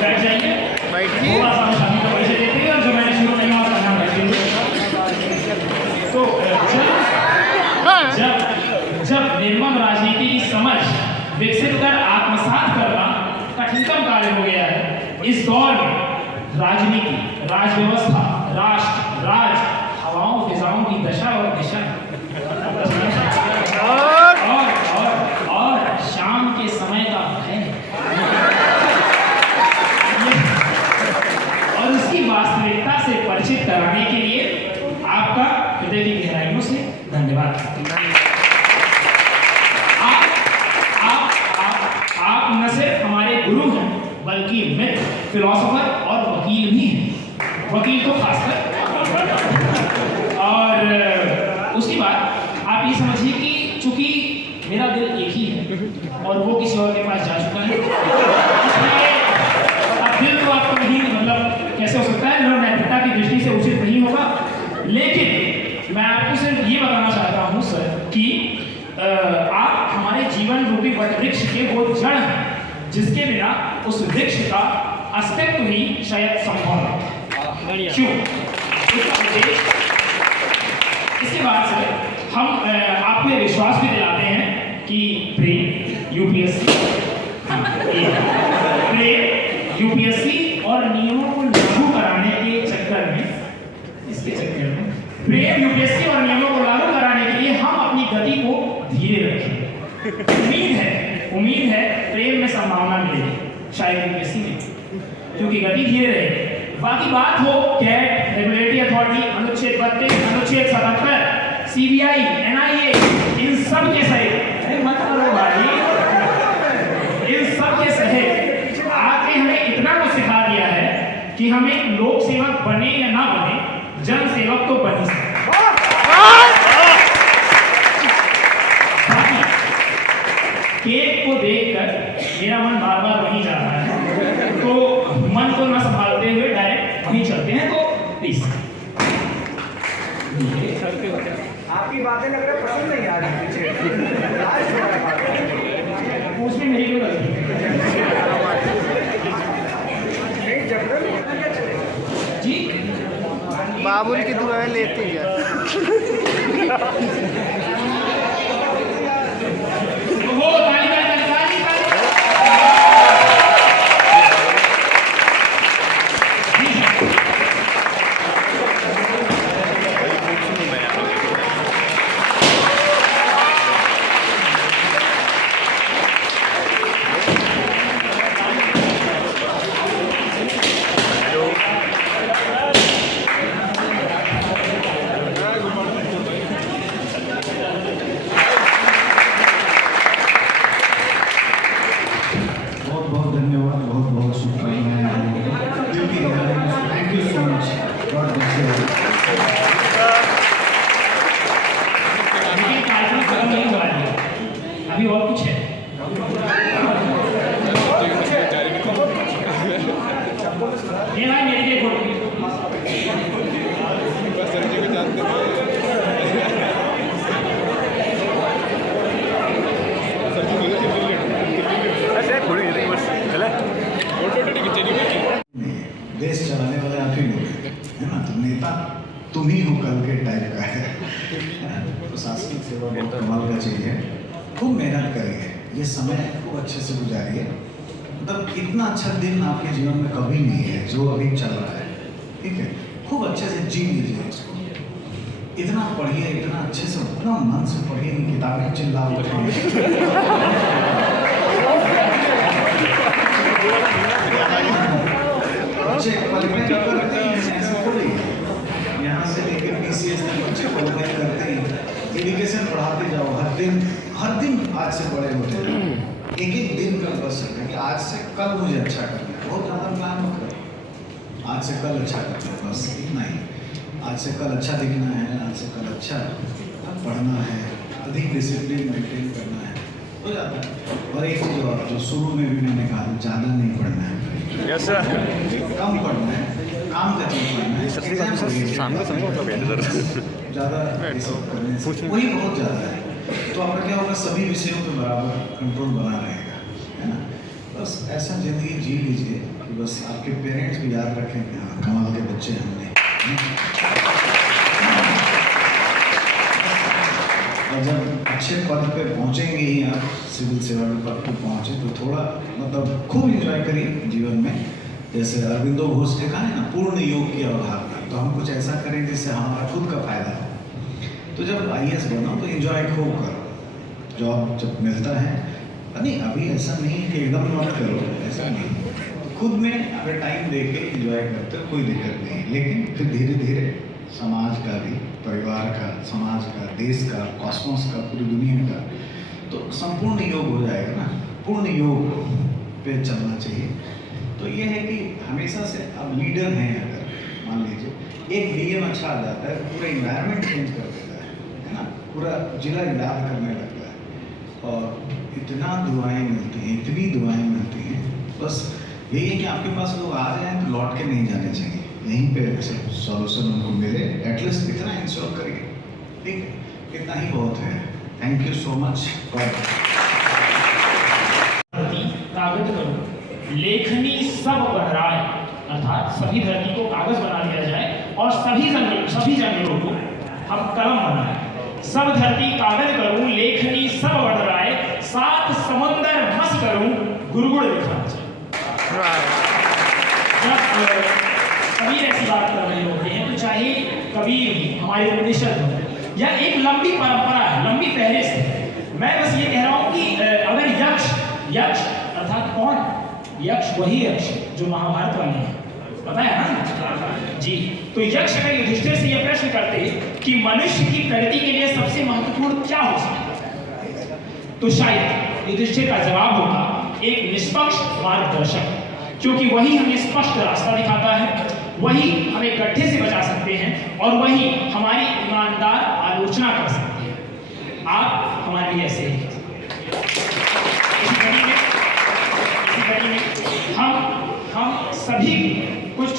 बैठ जाइए, थोड़ा सा शादी का परिचय देते हैं और जो मैंने शुरू में कहा था बैठिए। तो जब निर्मम राजनीति की समझ विकसित कर आत्मसात करना कठिनतम कार्य हो गया है, इस दौर में राजनीति, राजव्यवस्था, राष्ट्र, राज, हवाओं फिजाओं की दशा और दिशा और शाम के समय का भय और उसकी वास्तविकता से परिचित कराने के लिए आपका हृदय की गहराइयों से धन्यवाद। आप न सिर्फ हमारे गुरु हैं बल्कि मित्र, फिलोसोफर और वकील भी हैं, वकील तो खासकर। और उसके बाद आप ये समझिए कि चूंकि मेरा दिल एक ही है और वो किसी और के पास जा चुका है, अब दिल तो आपको नहीं, मतलब कैसे हो सकता है, नैतिकता की दृष्टि से उचित नहीं होगा। लेकिन मैं आपको सिर्फ ये बताना चाहता हूँ सर कि आप हमारे जीवन रूपी वट वृक्ष के वो जड़ हैं जिसके बिना उस वृक्ष का अस्तित्व ही शायद संभव है। क्यों? इसके बाद से हम आपको ये विश्वास भी दिलाते हैं कि प्रेम यूपीएससी और नियमों को लागू कराने के चक्कर में प्रेम यूपीएससी और नियमों को लागू कराने के लिए हम अपनी गति को धीरे रखें। उम्मीद है प्रेम में संभावना मिलेगी शायद यूपीएससी में, क्योंकि गति धीरे रहेगी। बाकी बात हो कैट, रेगुलेटरी अथॉरिटी, अनुच्छेद 32, अनुच्छेद 77, सीबीआई, एनआईए, इन सब के सहित, अरे मत करो भाई, इन सब के सहित आपने हमें इतना कुछ सिखा दिया है कि हमें लोक सेवक बने या ना बने, जन सेवक तो बन ही सकते। केक को देखकर मेरा मन बार बार वहीं जा रहा है, तो मन को न संभालते हुए डायरेक्ट वहीं चलते हैं। तो प्लीज आपकी बातें लग रहा है पसंद नहीं आ रही पीछे, उसमें मेरी कोई गलती नहीं, जबरन जी। बाबुल की दुआएं लेती है। वो ताली अभी और कुछ है। ये भाई मेरे लिए फोटो देश चलाने वाले आप ही लोग है ना, तो नेता तुम ही हो कल के टाइप का है। प्रशासनिक सेवा बहुत कमाल का चाहिए, खूब मेहनत करिए, ये समय खूब अच्छे से गुजारिए। मतलब इतना अच्छा दिन आपके जीवन में कभी नहीं है जो अभी चल रहा है, ठीक है। खूब अच्छे से जी लीजिए इसको, इतना पढ़िए, इतना अच्छे से, इतना मन से पढ़िए, किताबें चिल्ला बच्चे क्वालिफाई करते हैं, ऐसा थोड़ी है। यहाँ से लेकर PCS तक बच्चे क्वालिफाई करते हैं, एजुकेशन पढ़ाते जाओ, हर दिन आज से बड़े होते हैं। एक एक दिन का बस है कि आज से कल मुझे अच्छा करना है, बहुत ज़्यादा प्लान मत करो, आज से कल अच्छा करना है, बस इतना ही। आज से कल अच्छा दिखना है, आज से कल अच्छा पढ़ना है, अधिक डिसिप्लिन मेंटेन करना है, हो जाता है। और एक चीज़ और जो शुरू में भी मैंने कहा, ज़्यादा नहीं पढ़ना है, कम पढ़ना है, काम का चीज पढ़ना है, ज़्यादा करने से वही बहुत ज़्यादा है। तो आपका क्या होगा, सभी विषयों पर बराबर कंट्रोल बना रहेगा, है ना। बस ऐसा जिंदगी जी लीजिए कि कि बस आपके पेरेंट्स भी याद रखें कि हाँ कमाल के बच्चे हमने। और जब अच्छे पद पे पहुँचेंगे ही आप, सिविल सेवा में पद पे पहुँचे, तो थोड़ा मतलब खूब इंजॉय करिए जीवन में। जैसे अरविंदो घोष ने कहा है ना, पूर्ण योग की अवधारणा, तो हम कुछ ऐसा करें जिससे हमारा खुद का फायदा हो। तो जब IAS बनो तो इंजॉय खूब करो, जॉब जब मिलता है। नहीं अभी ऐसा नहीं है कि एकदम मत करो, ऐसा नहीं, खुद में अगर टाइम दे के इंजॉय करते हो कोई दिक्कत नहीं है। लेकिन फिर धीरे धीरे समाज का भी, परिवार का, समाज का, देश का, कॉस्मोस का, पूरी दुनिया का, तो संपूर्ण योग हो जाएगा ना। पूर्ण योग पे चलना चाहिए। तो ये है कि हमेशा से अब लीडर हैं, अगर मान लीजिए एक DM अच्छा आ जाता है, पूरा इन्वायरमेंट चेंज कर देता है ना, पूरा जिला याद करने लगता है। और इतना दुआएं मिलती हैं, इतनी दुआएं मिलती हैं। बस यही है कि आपके पास लोग आ जाएं तो लौट के नहीं जाने चाहिए, यहीं पे सॉल्यूशन उनको मिले। एटलीस्ट इतना इंश्योर करिए, ठीक है, इतना ही बहुत है। Thank you so much. कागज करो, लेखनी सब बहराए, अर्थात सभी धरती को कागज बना दिया जाए और सभी जंगलों को हम कलम बनाए। सब धरती कागज करूं, लेखनी सब बहराए, सात समंदर मस करूं, गुड़गुड़ लिखना चाहिए। जब कबीर ऐसी बात कर रहे होते हैं, तो चाहे कबीर भी, हमारे उपनिषद हो, या एक लंबी परंपरा है, लंबी फहरिस्त है। मैं बस ये कह रहा हूँ कि अगर यक्ष अर्थात कौन? यक्ष वही यक्ष जो महाभारत वाले हैं, पता है ना जी। तो यक्ष अगर युधिष्ठिर से यह प्रश्न करते कि मनुष्य की प्रगति के लिए सबसे महत्वपूर्ण क्या हो सकता है, तो शायद युधिष्ठिर का जवाब होगा एक निष्पक्ष मार्गदर्शक, क्योंकि वही हमें स्पष्ट रास्ता दिखाता है, वही हमें गड्ढे से बचा सकते हैं और वही हमारी ईमानदार आलोचना कर सकते हैं। आप हमारे लिए ऐसे ही। इसी कड़ी में हम सभी कुछ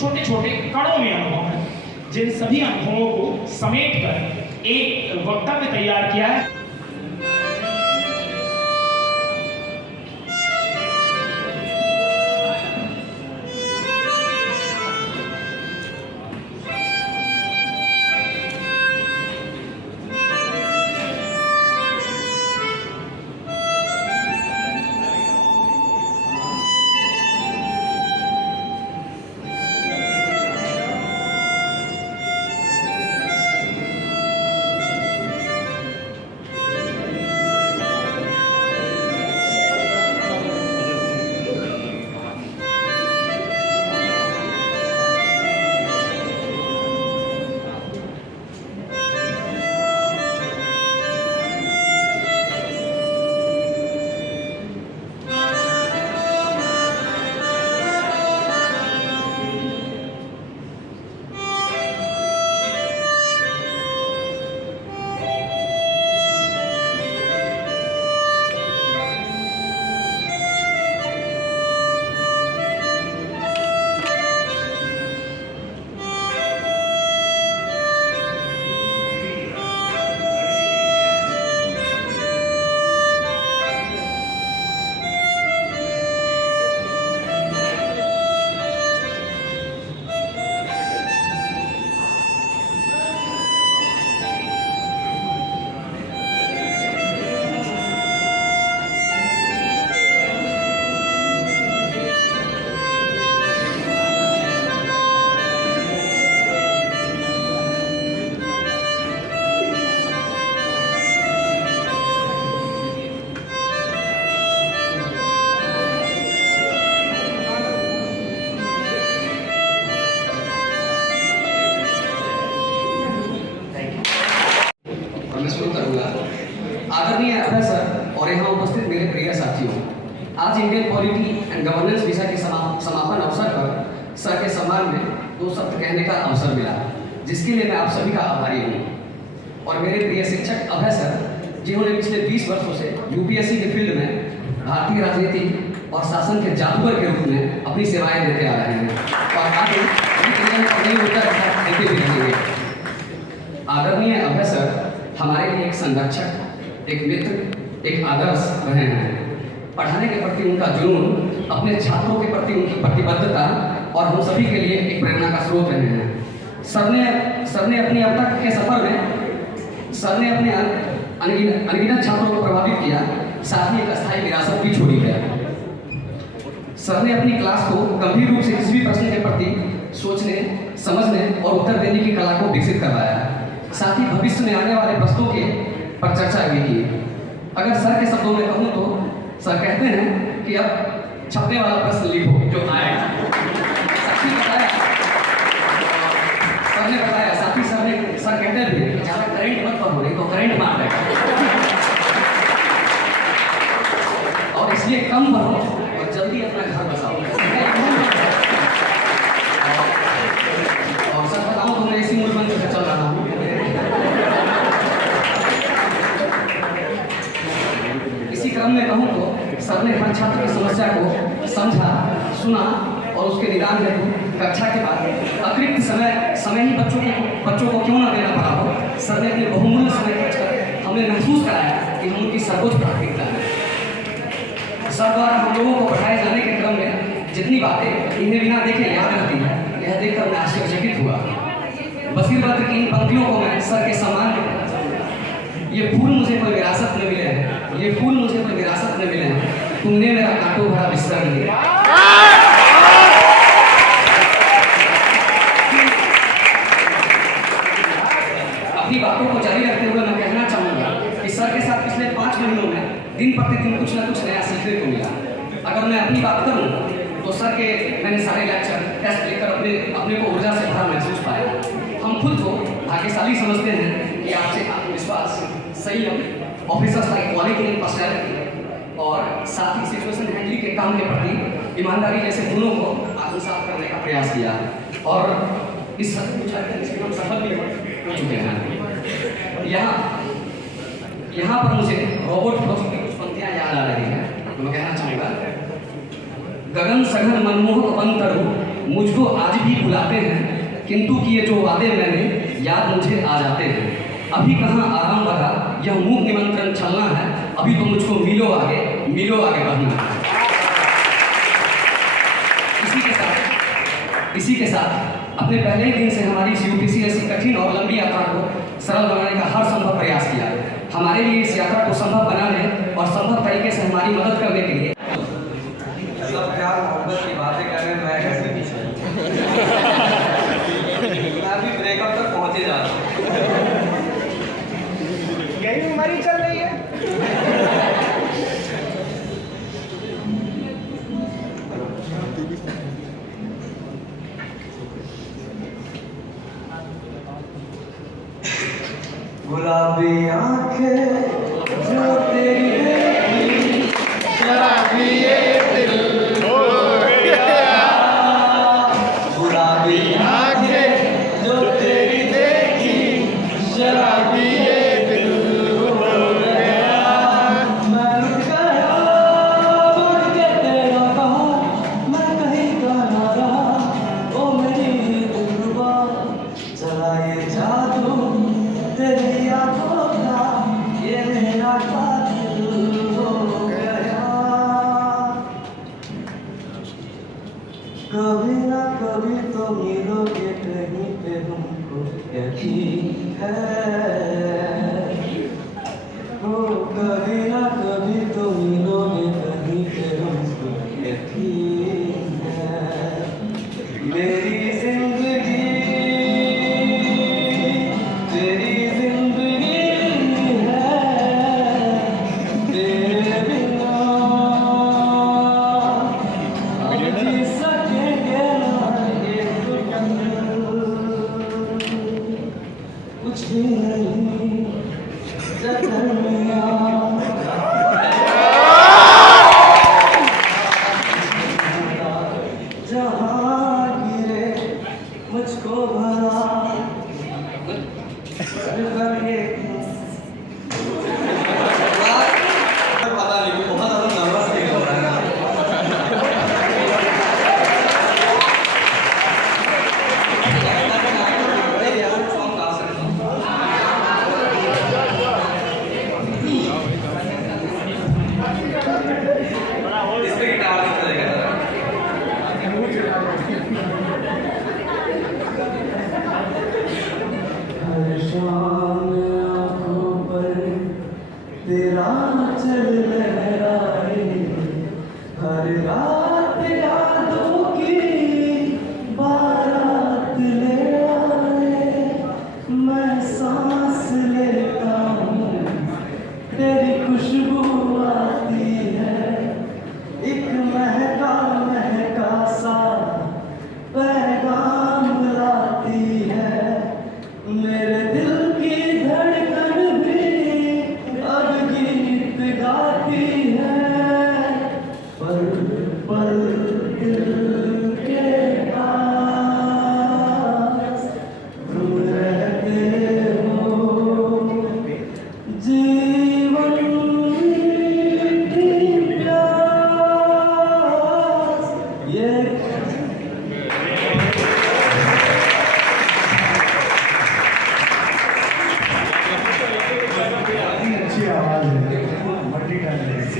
छोटे छोटे कणों में अनुभव हैं, जिन सभी अनुभवों को समेट कर एक वक्तव्य तैयार किया है। आदरणीय अभय सर और यहाँ उपस्थित मेरे प्रिय साथियों, आज इंडियन पॉलिटी एंड गवर्नेंस विषय के समापन अवसर पर सर के सम्मान में दो शब्द कहने का अवसर मिला, जिसके लिए मैं आप सभी का आभारी हूँ। और मेरे प्रिय शिक्षक अभय सर, जिन्होंने पिछले 20 वर्षों से UPSC के फील्ड में भारतीय राजनीति और शासन के जादूगर के रूप में अपनी सेवाएं देते आ रहे हैं और आगे देते भी रहेंगे। आदरणीय अभय सर हमारे लिए एक संरक्षक, एक मित्र, एक आदर्श रहे हैं। पढ़ाने के प्रति उनका जुनून अपने छात्रों के प्रति उनकी प्रतिबद्धता और हम सभी के लिए एक प्रेरणा का स्रोत रहे हैं। सर ने अपनी अब तक के सफर में सर ने अपने अनगिनत छात्रों को प्रभावित किया, साथ ही एक अस्थायी विरासत भी छोड़ी है। सर ने अपनी क्लास को गंभीर रूप से किसी भी प्रश्न के प्रति सोचने, समझने और उत्तर देने की कला को विकसित करवाया। साथ ही भविष्य में आने वाले प्रश्नों के पर चर्चा भी की। अगर सर के शब्दों में कहूँ तो सर कहते हैं कि अब छपने वाला प्रश्न लिखो जो आएगा। सर ने बताया, साथ ही सर कहते थे कि ज़्यादा करंट मत पढ़ो नहीं तो करंट मार देगा, और इसलिए कम पढ़ो और जल्दी अपना घर बसाओ। और सर बताऊँ तो मैं इसी मूल मंत्र से चल रहा हूँ। इसी क्रम में कहूँ तो सर ने हर छात्र की समस्या को समझा, सुना और उसके निदान हेतु कक्षा के बाद अतिरिक्त समय ही बच्चों को क्यों न देना पड़ा हो, सर ने अपने बहुमूल्य समय खर्च कर हमें महसूस कराया कि हम उनकी सर्वोच्च प्राथमिकता है। सर द्वारा हम लोगों को पढ़ाए जाने के क्रम में जितनी बातें इन्हें बिना देखे याद रहती है, यह देखकर मैं आश्चर्यचकित हुआ। बशीर बद्र की इन पंक्तियों को मैं सर के सम्मान में कहना चाहूँगा। ये फूल मुझे कोई विरासत में मिले हैं, ये फूल मुझे कोई विरासत में मिले हैं, तुमने मेरा कांटों भरा बिस्तर दिया। अपनी बातों को जारी रखते हुए मैं कहना चाहूँगा कि सर के साथ पिछले 5 महीनों में दिन प्रतिदिन कुछ न कुछ नया सीखने को मिला। अगर मैं अपनी बात करूँ तो सर के मैंने सारे लेक्चर टेस्ट लेकर अपने को ऊर्जा से भरा महसूस पाया। हम खुद को भाग्यशाली समझते हैं कि आपसे आत्मविश्वास, संयम, officers like quality and personality और साथ ही सिचुएशन हैंडलिंग के काम के प्रति ईमानदारी जैसे गुणों को आत्मसात करने का प्रयास किया और इस हम सफल भी हो चुके हैं। यहाँ पर मुझे रॉबर्ट फ्रॉस्ट की कुछ पंक्तियाँ याद आ रही हैं, तो मैं कहना चाहूँगा। गगन सघन मनमोहक बंतरु मुझको आज भी बुलाते हैं, किंतु किए जो वादे मैंने याद मुझे आ जाते हैं। अभी कहाँ आराम बगा, यह मुख निमंत्रण चलना है, अभी तो मुझको मिलो आगे बढ़ना है। इसी के साथ अपने पहले ही दिन से हमारी इस यूपीसीएससी कठिन और लंबी यात्रा को सरल बनाने का हर संभव प्रयास किया। हमारे लिए इस यात्रा को संभव बनाने और संभव तरीके से हमारी मदद करने के लिए सब प्यार मोहब्बत की बातें करने में मैं कैसे पीछे मैं अभी ब्रेकअप तक पहुंचे जा रहा हूँ। यही उम्र ही चल रही है। गुलाबी आंखें जो तेरी देखी, शराबी ये दिल हो गया। गुलाबी आंखें जो तेरी देखी, शराबी ये दिल हो गया। मैं रुक गया मुड़ के तेरा कहूँ, मैं कहीं का ना रहा, ओ मेरी दिलरुबा। चला ये जादू तेरी आँखों का, ये मेरा कातिल हो गया। कभी ना कभी तो मिलोगे कहीं पे, हमको यकीन है। ओ कभी ना कभी तो मिलोगे कहीं पे, हमको यकीन है। मेरी जिंदगी कुछ भी नहीं जब हर शाम आँखों पर तेरा चल लहराए, हर रात यादों की बारात ले आए। मैं सांस लेता हूँ तेरी खुशबू आती है, एक महका महका सा पैगाम लाती है। मेरे दिल की धड़कन भी अब गीत गाती है। पल पल दिल के पास तुम रहते हो, जीवन की प्यास ये अच्छी आवाज है, मल्टी टैलेंटेड।